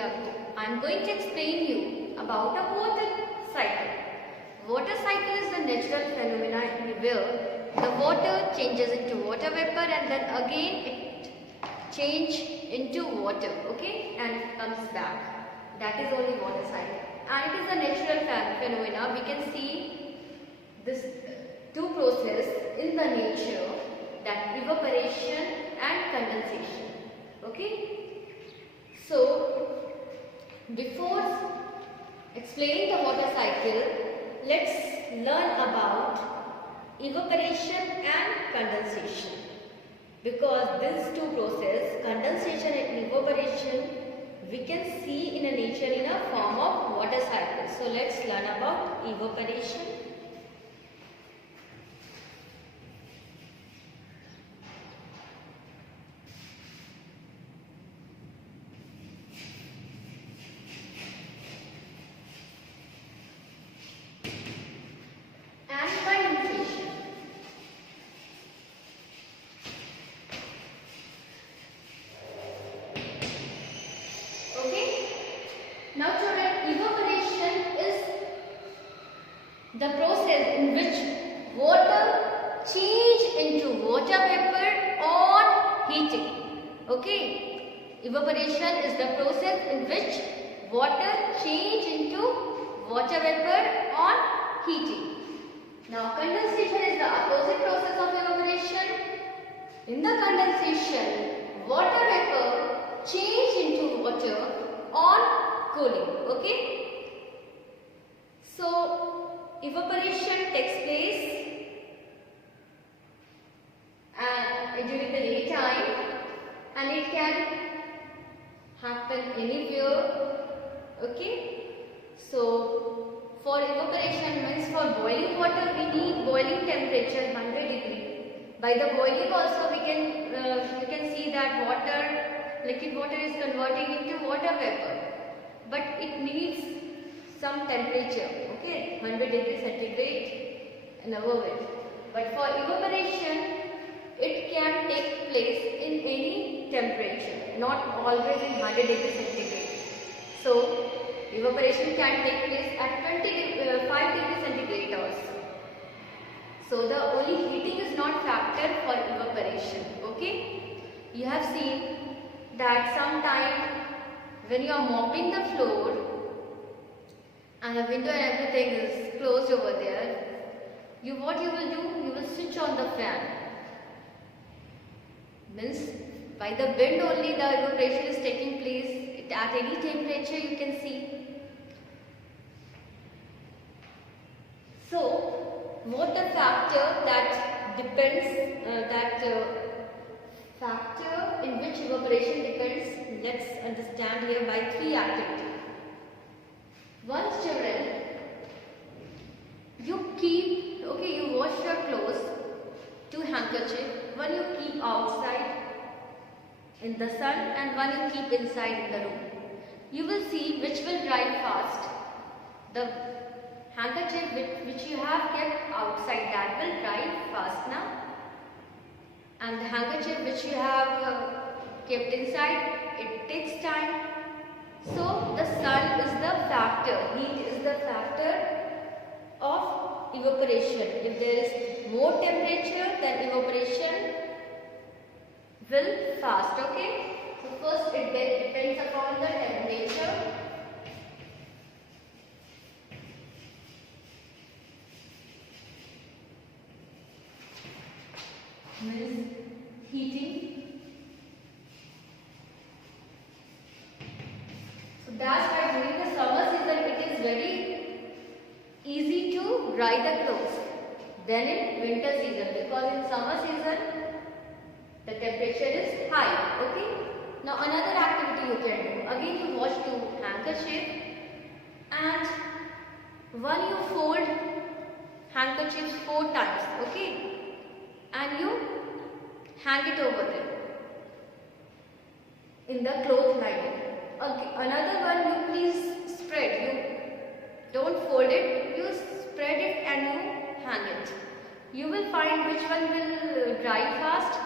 I am going to explain you about a water cycle. Water cycle is the natural phenomena where the water changes into water vapor and then again it changes into water, okay, and comes back. That is only water cycle, and it is a natural phenomena. We can see this two process in the nature, that evaporation and condensation, okay. So before explaining the water cycle, let's learn about evaporation and condensation, because these two processes, condensation and evaporation, we can see in a nature in a form of water cycle. So let's learn about evaporation. Now children, evaporation is the process in which water change into water vapor on heating. Okay, evaporation is the process in which water change into water vapor on heating. Now condensation is the opposite process of evaporation. In the condensation, water vapor change into water on cooling, okay. So evaporation takes place during the daytime, and it can happen anywhere, okay. So for evaporation means for boiling water we need boiling temperature 100 degree. By the boiling also we can you can see that liquid water is converting into water vapor, but it needs some temperature, okay, 100 degrees centigrade and above it. But for evaporation, it can take place in any temperature, not always in 100 degrees centigrade. So evaporation can take place at 5 degrees centigrade also. So the only heating is not factor for evaporation, okay. You have seen that sometime when you are mopping the floor and the window and everything is closed over there, what you will do, you will switch on the fan. Means by the wind only the evaporation is taking place. At any temperature you can see. So what the factor that depends, factor in which evaporation depends, let's understand here by three activities. Once children, you wash your clothes, two handkerchiefs, one you keep outside in the sun and one you keep inside in the room. You will see which will dry fast. The handkerchief which you have kept outside, that will dry fast now. And the handkerchief which you have kept inside, it takes time. So the sun is the factor, heat is the factor of evaporation. If there is more temperature, then evaporation will fast, okay. So first it depends upon the temperature. Means heating. So that's why during the summer season it is very easy to dry the clothes than in winter season, because in summer season the temperature is high, okay. Now another activity you can do, again you wash two handkerchiefs and one you fold handkerchiefs 4 times, okay, and you hang it over there in the cloth lining. Okay, another one you please spread, you don't fold it, you spread it and you hang it. You will find which one will dry fast.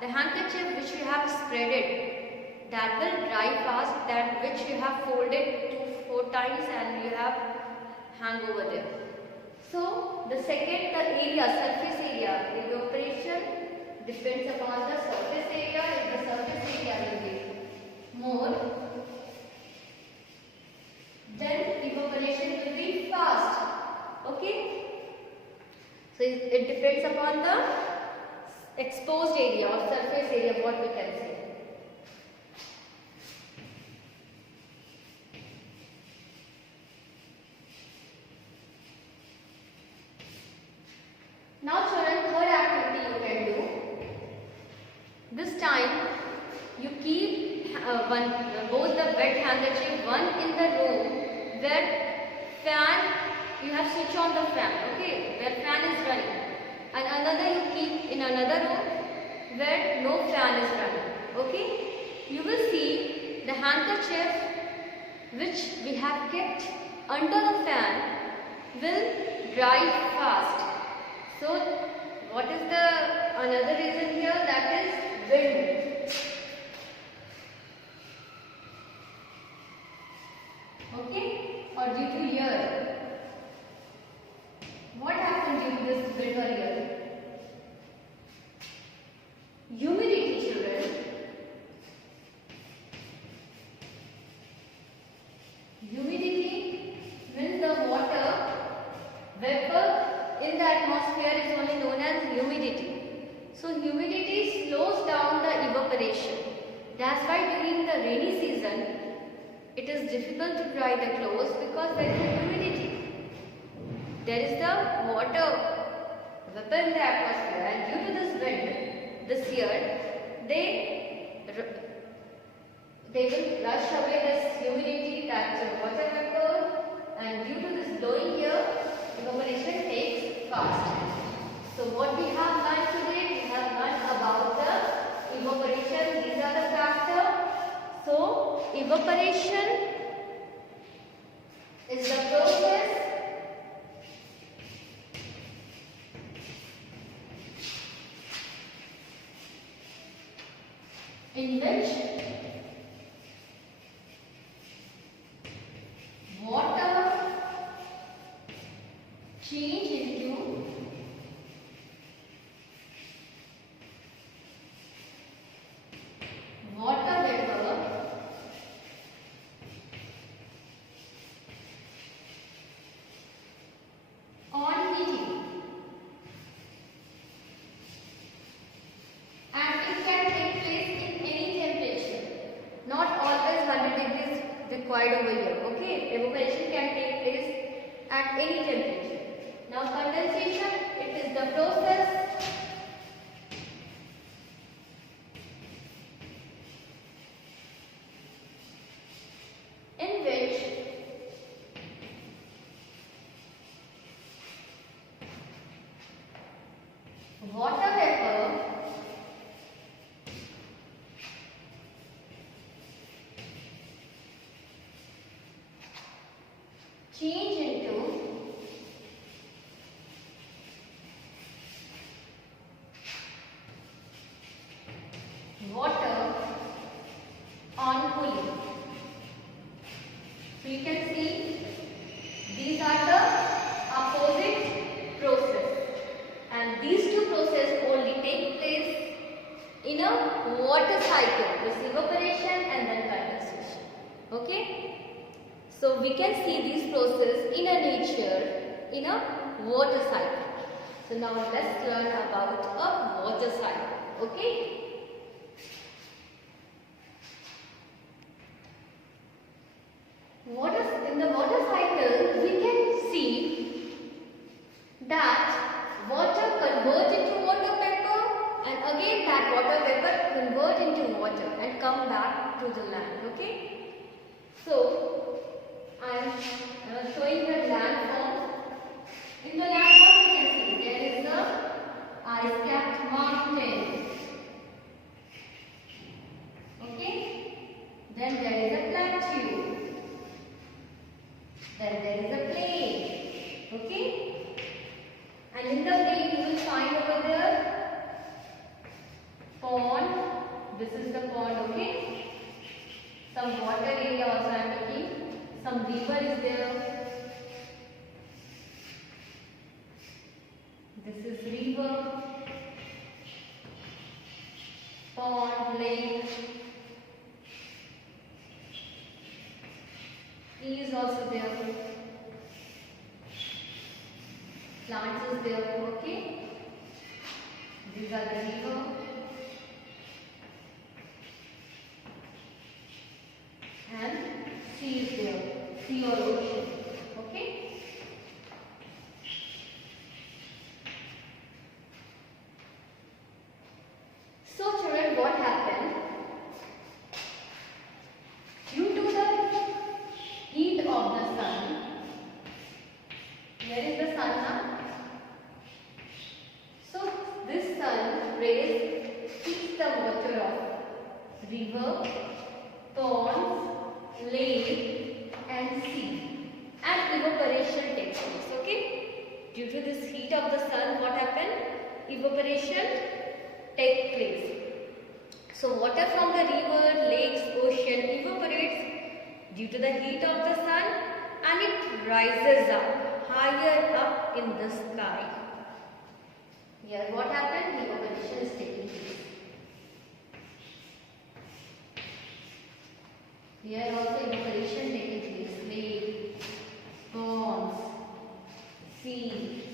The handkerchief which you have spreaded, that will dry fast than which you have tiles and you have hang over there. So the second, the area, surface area, evaporation depends upon the surface area. If the surface area will be more, then evaporation will be fast. Okay. So it depends upon the exposed area or surface area, what we can say. Now children, third activity you can do. This time you keep both the wet handkerchief, one in the room where fan, you have switch on the fan, okay, where fan is running, and another you keep in another room where no fan is running, okay. You will see the handkerchief which we have kept under the fan will dry fast. So what is the another reason here? That is wind. Okay, or due to air. What happens due to this wind or air? Humidity, children. Humidity means the water vapor in the atmosphere is only known as humidity. So humidity slows down the evaporation. That's why during the rainy season it is difficult to dry the clothes because there is humidity. There is the water vapor in the atmosphere, and due to this wind this year they will rush away this humidity, that water vapor, and due to this blowing air evaporation takes fast. So what we have learned today, we have learned about the evaporation. These are the factors. So evaporation is the process in which water change into water vapor on heating, and it can take place in any temperature, not always 100 degrees required over here. Okay, evaporation can take place at any temperature. Now condensation, it is the process in which water vapor change into water on cooling. So you can see these are the opposite process, and these two processes only take place in a water cycle, this evaporation and then condensation. Okay, so we can see these processes in a nature in a water cycle. So now let's learn about a water cycle. Okay. In the water cycle, we can see that water converts into water vapor, and again that water vapor converts into water and come back to the land. Okay. So I am showing the land form. In the land, what we can see? There is a ice-capped mountain. Okay. Then there is a plateau. Then there is a plain. Okay. And in the plain you will find over there pond. This is the pond. Okay. Some water area also I am making. some river is there. This is river, pond, lake. Tree is also there. Plants is there. Okay. These are the river. And sea is there. Sea or ocean. Okay. So children, what happened? Due to the heat of the sun, here is the sun now. So this sun rays heat the water of river, ponds, lake and sea, and evaporation takes place. Okay. Due to this heat of the sun, what happened? Evaporation take place. So water from the river, lakes, ocean evaporates due to the heat of the sun and it rises up, higher up in the sky. Here what happened? Evaporation is taking place. Here also evaporation taking place. Lake, ponds, sea.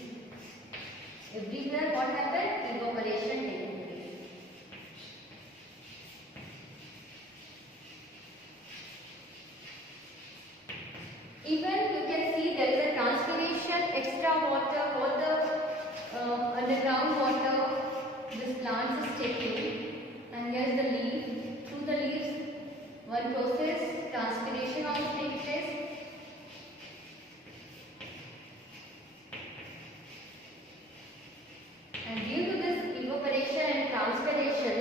Everywhere what happened? Evaporation taking place. Even you can see there is a transpiration, extra water, underground water, this plant is taking, and here is the leaf. Through the leaves, one process, transpiration also takes place. And due to this evaporation and transpiration,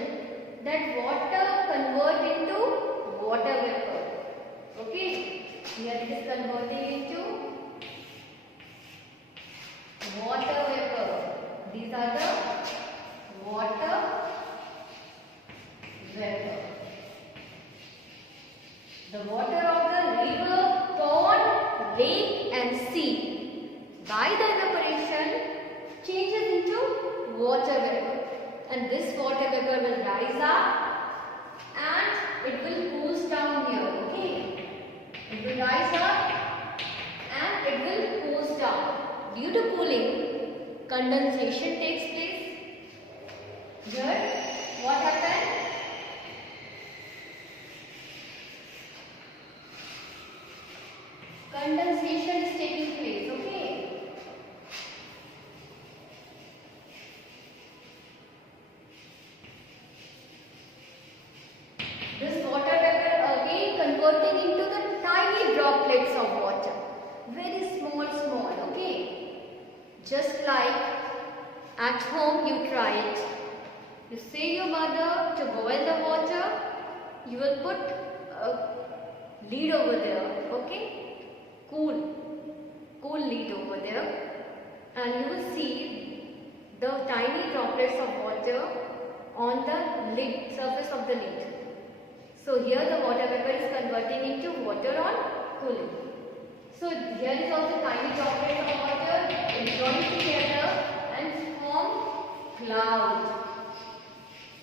that water convert into water vapor. Okay. Here it is converting into water vapor. These are the water vapor. The water of the river, pond, lake and sea by the evaporation changes into water vapor. And this water vapor will rise up and it will cool down here. Okay. It will rise up and it will cool down. Due to cooling, condensation takes place. Here, what happened? Condensation is taking place. Okay. This water vapor again converting into the tiny droplets of water, very small, okay. Just like at home you try it. You say your mother to boil the water, you will put a lid over there, okay, cool lid over there, and you will see the tiny droplets of water on the lid, surface of the lid. So here the water vapor is converting into water on cooling. So here is also tiny droplets of water, it joins together and form cloud.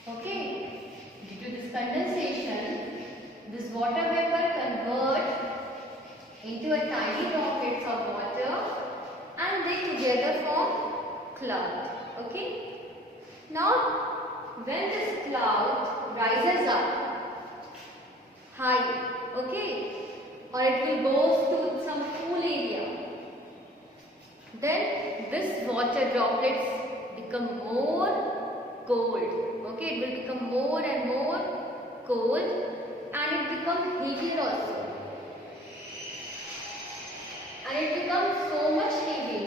Okay. Due to this condensation, this water vapor converts into a tiny droplets of water and they together form cloud. Okay. Now when this cloud rises up high, okay, or it will go to some cool area, then this water droplets become more cold, okay, it will become more and more cold and it becomes heavier also, and it becomes so much heavy,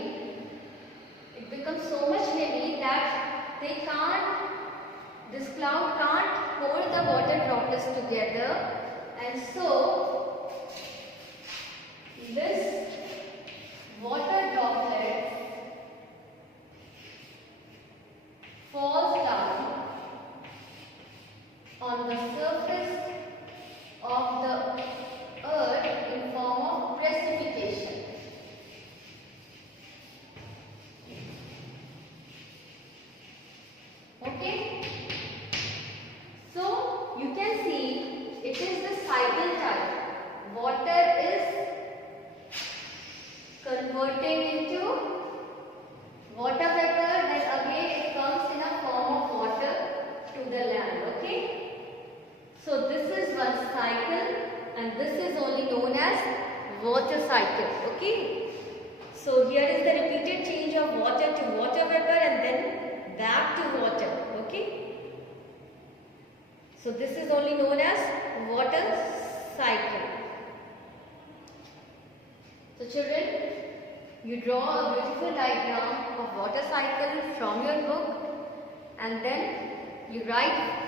that this cloud can't hold the water droplets together. And so, this water droplets falls down on the surface of the water cycle. Okay. So here is the repeated change of water to water vapor and then back to water. Okay. So this is only known as water cycle. So children, you draw a beautiful diagram of water cycle from your book and then you write.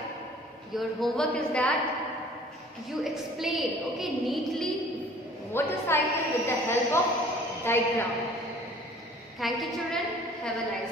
Your homework is that you explain, okay, neatly water cycle with the help of diagram. Thank you children. Have a nice day.